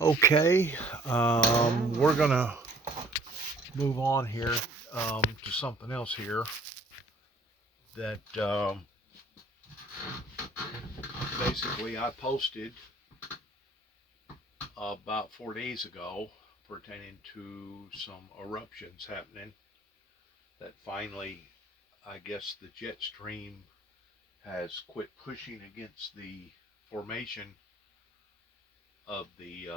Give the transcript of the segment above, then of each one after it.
Okay, we're gonna move on here to something else here that basically I posted about 4 days ago pertaining to some eruptions happening that finally, I guess, the jet stream has quit pushing against the formation of the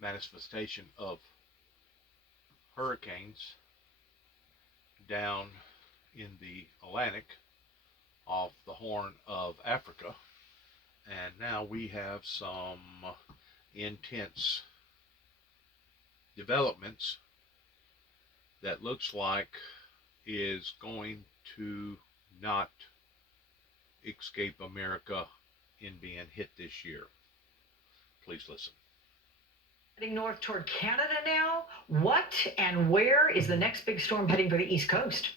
manifestation of hurricanes down in the Atlantic off the Horn of Africa. And now we have some intense developments that looks like is going to not escape America in being hit this year. Please listen. Heading north toward Canada now. What and where is the next big storm heading for the East Coast?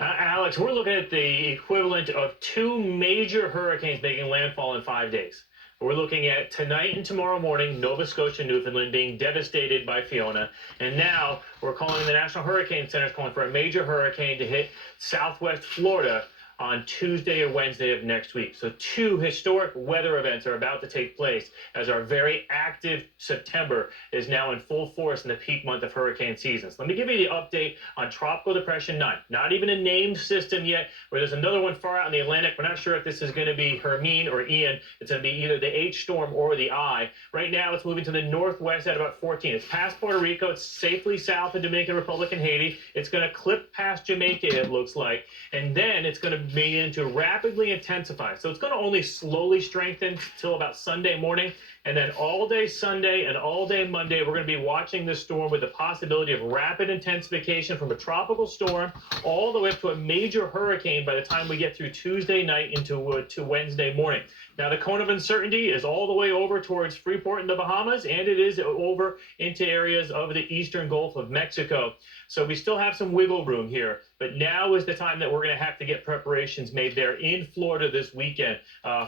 Alex, we're looking at the equivalent of two major hurricanes making landfall in 5 days. We're looking at tonight and tomorrow morning, Nova Scotia, Newfoundland being devastated by Fiona. And now we're calling the National Hurricane Center is calling for a major hurricane to hit southwest Florida on Tuesday or Wednesday of next week. So two historic weather events are about to take place as our very active September is now in full force in the peak month of hurricane season. So let me give you the update on Tropical Depression 9. Not even a named system yet, where there's another one far out in the Atlantic. We're not sure if this is going to be Hermine or Ian. It's going to be either the H storm or the I. Right now, it's moving to the northwest at about 14. It's past Puerto Rico. It's safely south of Dominican Republic and Haiti. It's going to clip past Jamaica, it looks like. And then it's going to begin to rapidly intensify. So it's going to only slowly strengthen till about Sunday morning. And then all day Sunday and all day Monday, we're going to be watching this storm with the possibility of rapid intensification from a tropical storm all the way up to a major hurricane by the time we get through Tuesday night into to Wednesday morning. Now, the cone of uncertainty is all the way over towards Freeport in the Bahamas, and it is over into areas of the eastern Gulf of Mexico. So we still have some wiggle room here, but now is the time that we're going to have to get preparations made there in Florida this weekend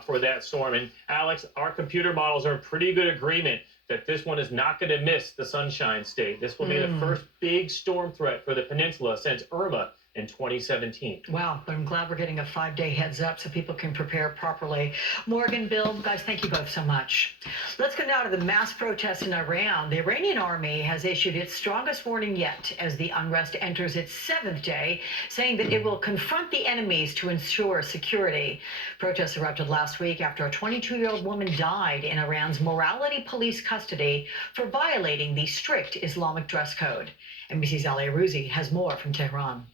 for that storm. And Alex, our computer models are in pretty good agreement that this one is not going to miss the Sunshine State. This will be the first big storm threat for the peninsula since Irma in 2017. Wow, but I'm glad we're getting a 5-day heads up so people can prepare properly. Morgan, Bill, guys, thank you both so much. Let's go now to the mass protests in Iran. The Iranian army has issued its strongest warning yet as the unrest enters its 7th day, saying that it will confront the enemies to ensure security. Protests erupted last week after a 22-year-old woman died in Iran's morality police custody for violating the strict Islamic dress code. NBC's Ali Arouzi has more from Tehran.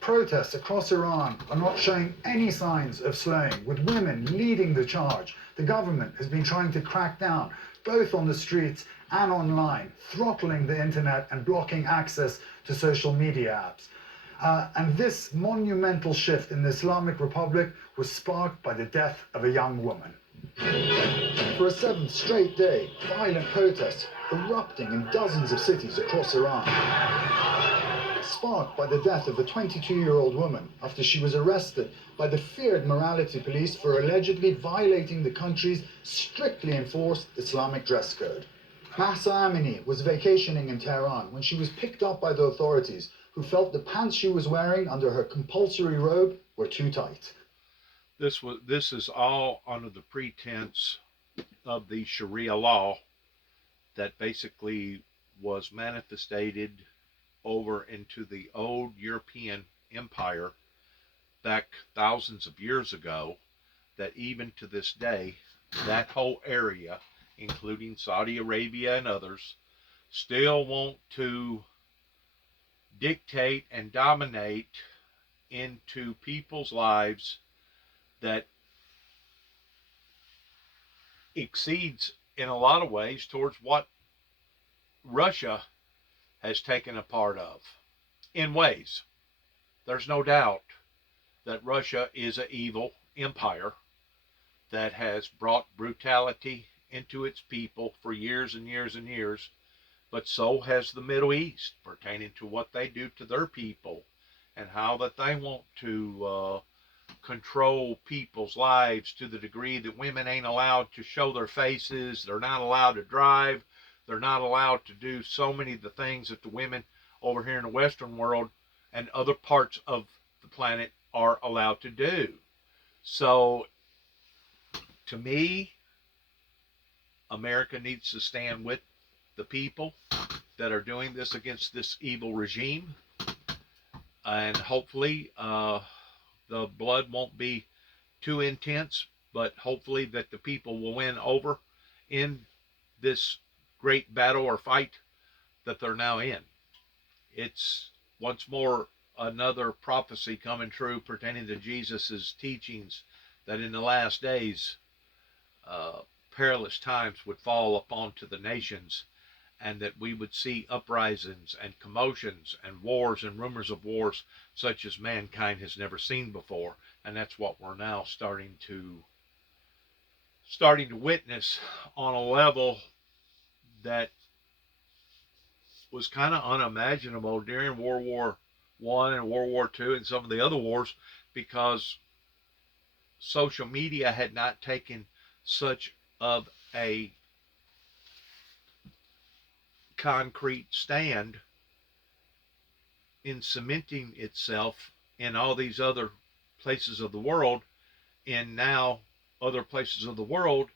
Protests across Iran are not showing any signs of slowing, with women leading the charge. The government has been trying to crack down, both on the streets and online, throttling the internet and blocking access to social media apps. And this monumental shift in the Islamic Republic was sparked by the death of a young woman. For a 7th straight day, violent protests erupting in dozens of cities across Iran, sparked by the death of a 22-year-old woman after she was arrested by the feared morality police for allegedly violating the country's strictly enforced Islamic dress code. Mahsa Amini was vacationing in Tehran when she was picked up by the authorities, who felt the pants she was wearing under her compulsory robe were too tight. This is all under the pretense of the Sharia law that basically was manifested over into the old European empire back thousands of years ago, that even to this day, that whole area, including Saudi Arabia and others, still want to dictate and dominate into people's lives that exceeds in a lot of ways towards what Russia has taken a part of. In ways, there's no doubt that Russia is an evil empire that has brought brutality into its people for years and years and years, but so has the Middle East, pertaining to what they do to their people and how that they want to control people's lives to the degree that women ain't allowed to show their faces, they're not allowed to drive, they're not allowed to do so many of the things that the women over here in the Western world and other parts of the planet are allowed to do. So, to me, America needs to stand with the people that are doing this against this evil regime. And hopefully, the blood won't be too intense, but hopefully that the people will win over in this great battle or fight that they're now in. It's once more another prophecy coming true pertaining to Jesus's teachings that in the last days perilous times would fall upon to the nations, and that we would see uprisings and commotions and wars and rumors of wars such as mankind has never seen before. And that's what we're now starting to witness on a level that was kind of unimaginable during World War I and World War II and some of the other wars, because social media had not taken such of a concrete stand in cementing itself in all these other places of the world. And now other places of the world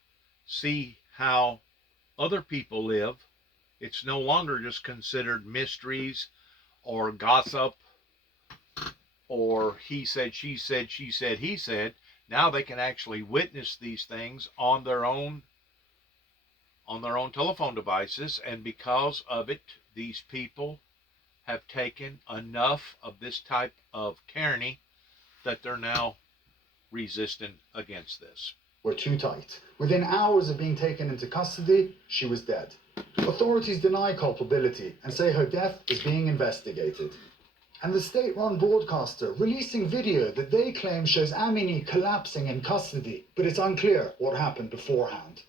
see how other people live. It's no longer just considered mysteries or gossip or he said, she said, she said, he said. Now they can actually witness these things on their own telephone devices, and because of it, these people have taken enough of this type of tyranny that they're now resistant against this. Were too tight. Within hours of being taken into custody, she was dead. Authorities deny culpability and say her death is being investigated. And the state-run broadcaster releasing video that they claim shows Amini collapsing in custody, but it's unclear what happened beforehand.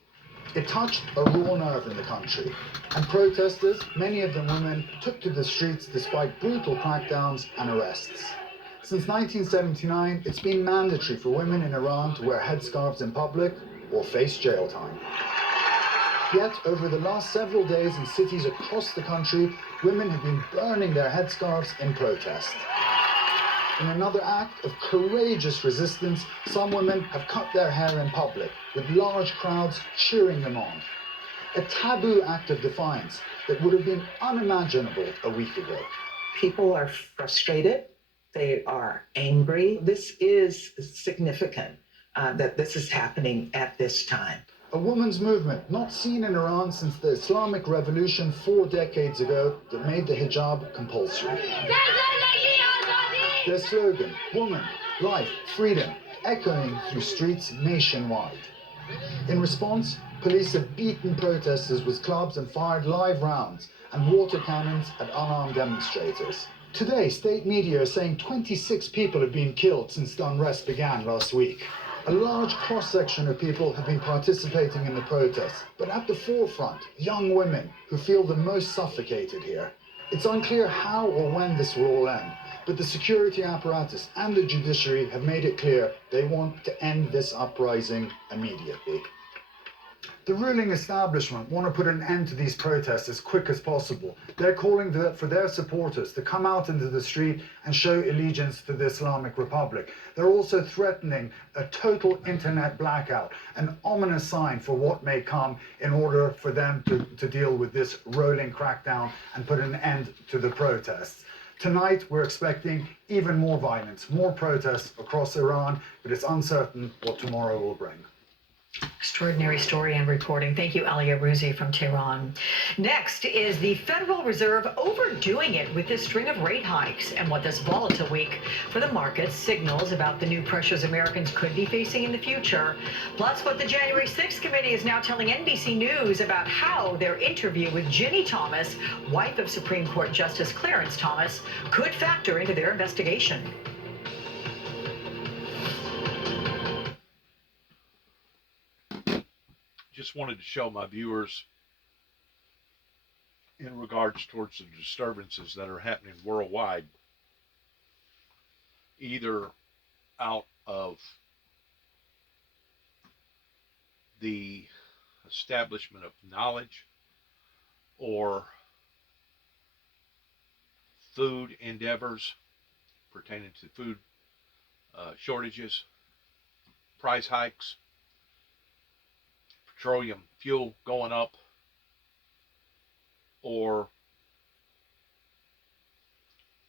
It touched a raw nerve in the country, and protesters, many of them women, took to the streets despite brutal crackdowns and arrests. Since 1979, it's been mandatory for women in Iran to wear headscarves in public or face jail time. Yet, over the last several days in cities across the country, women have been burning their headscarves in protest. In another act of courageous resistance, some women have cut their hair in public, with large crowds cheering them on. A taboo act of defiance that would have been unimaginable a week ago. People are frustrated. They are angry. This is significant that this is happening at this time. A women's movement not seen in Iran since the Islamic Revolution 4 decades ago that made the hijab compulsory. Their slogan, woman, life, freedom, echoing through streets nationwide. In response, police have beaten protesters with clubs and fired live rounds and water cannons at unarmed demonstrators. Today, state media are saying 26 people have been killed since the unrest began last week. A large cross-section of people have been participating in the protests, but at the forefront, young women who feel the most suffocated here. It's unclear how or when this will all end, but the security apparatus and the judiciary have made it clear they want to end this uprising immediately. The ruling establishment want to put an end to these protests as quick as possible. They're calling for their supporters to come out into the street and show allegiance to the Islamic Republic. They're also threatening a total internet blackout, an ominous sign for what may come in order for them to deal with this rolling crackdown and put an end to the protests. Tonight, we're expecting even more violence, more protests across Iran, but it's uncertain what tomorrow will bring. Extraordinary story and reporting. Thank you, Alia Ruzi from Tehran. Next is the Federal Reserve overdoing it with this string of rate hikes, and what this volatile week for the markets signals about the new pressures Americans could be facing in the future. Plus, what the January 6th committee is now telling NBC News about how their interview with Ginny Thomas, wife of Supreme Court Justice Clarence Thomas, could factor into their investigation. Just wanted to show my viewers in regards towards the disturbances that are happening worldwide, either out of the establishment of knowledge or food endeavors pertaining to food shortages, price hikes, petroleum fuel going up, or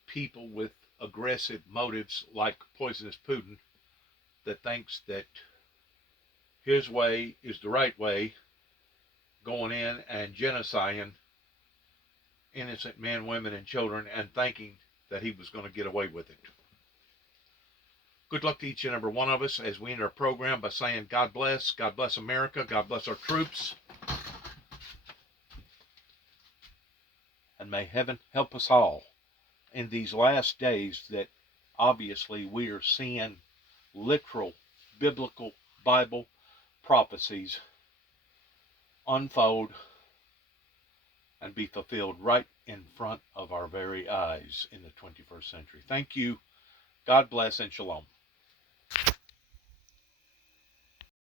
people with aggressive motives like poisonous Putin that thinks that his way is the right way, going in and genociding innocent men, women, and children, and thinking that he was going to get away with it. Good luck to each and every one of us as we end our program by saying God bless America, God bless our troops, and may heaven help us all in these last days that obviously we are seeing literal biblical Bible prophecies unfold and be fulfilled right in front of our very eyes in the 21st century. Thank you. God bless and shalom.